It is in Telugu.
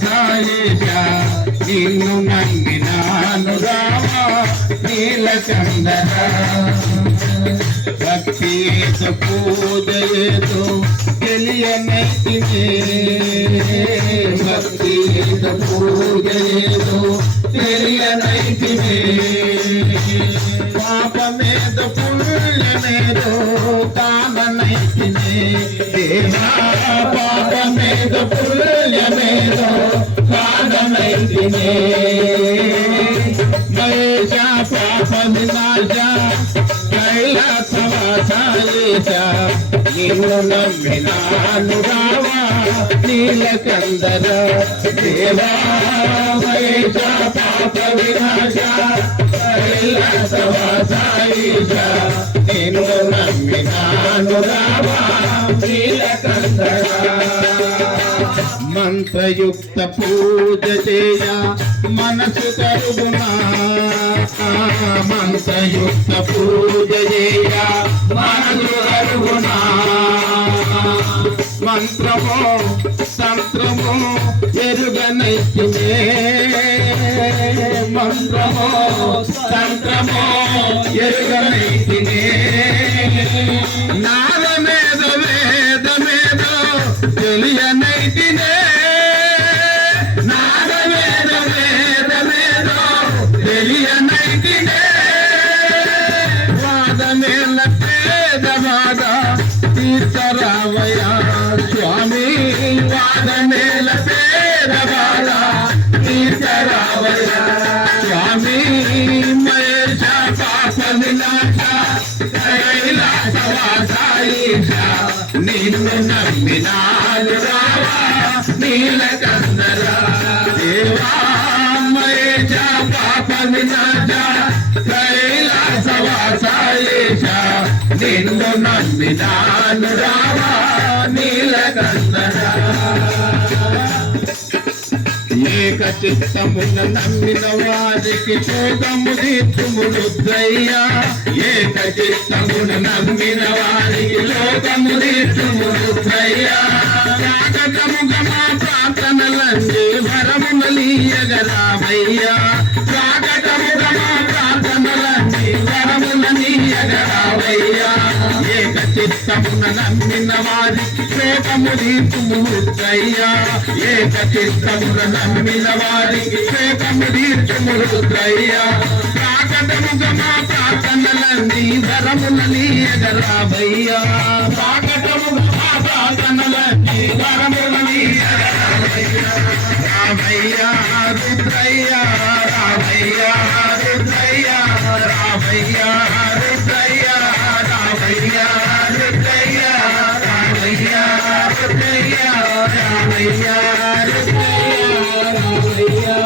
సాయేష నిన్ను నమ్మినాను రామా నీలకందర భక్తితో పూజయేతో తెలియనైతినే భక్తితో పూజయేతో తెలియనైతినే పాపమేదో పుణ్యమేదో కామనైతినే దేవా పాపమేదో పుణ్యమేదో కామనైతినే మహేశ పాప వినాశ కైలాసవాసాయేశ నిన్ను నమ్మినాను రావా నీలకందర దేవా మహేశ పాప వినాశ కైలాసవాసాయేశ నిన్ను నమ్మినాను రావా నీలకందర మంత్రయుక్త పూజ చేయ మనసు కరుగునా మంత్రయుక్త పూజ చేయ మనసు కరుగునా మంత్రమో తంత్రమో ఎరుగనైతినే మంత్రమో తంత్రమో ఎరుగనైతినే నాదమేదో వేదమేదో తెలియనైతినే నాదమేదో వేదమేదో తెలియనైతినే వాదమేల పేదవాద తీర్థరావయ స్వామి వాదమేల పేదవాద తీర్థరావయ స్వామి మహేశ పాప వినాశ కైలాసవాసాయేశ నిన్ను నమ్మినాను రావా నీలకందర దేవా మహేశ పాప వినాశ కైలాసవాసాయేశ నిన్ను నమ్మినాను రావా నీలకందర ఏక చిత్తమున నమ్మిన వారికి శోకము తీర్చుము రుద్రయ్యా ఏక చిత్తమున నమ్మిన వారికి లోకము తీర్చుము రుద్రయ్యా ప్రాకటముగా మా ప్రార్థనలండి వరమునలీయగరావయ్యా ప్రాకటముగా మా ప్రార్థనలండి వరమునలీయగరావయ్యా ఏక చిత్తమున నమ్మిన వారికి శోకము తీర్చుము రుద్రయ్యా ఏక చిత్తమున నమ్మిన వారికి శోకము తీర్చుము రుద్రయ్యా ప్రాకటముగా మా ప్రార్థనలండి వరమునలీయగరావయ్యా ప్రాకటముగా మా ప్రార్థనలండి వరమునలీయగరావయ్యా రామయ్యా రుద్రయ్యా రామయ్యా రుద్రయ్యా రామయ్యా రుద్రయ్యా రామయ్యా రుద్రయ్యా రామయ్యా రుద్రయ్యా రామయ్యా రుద్రయ్యా రామయ్యా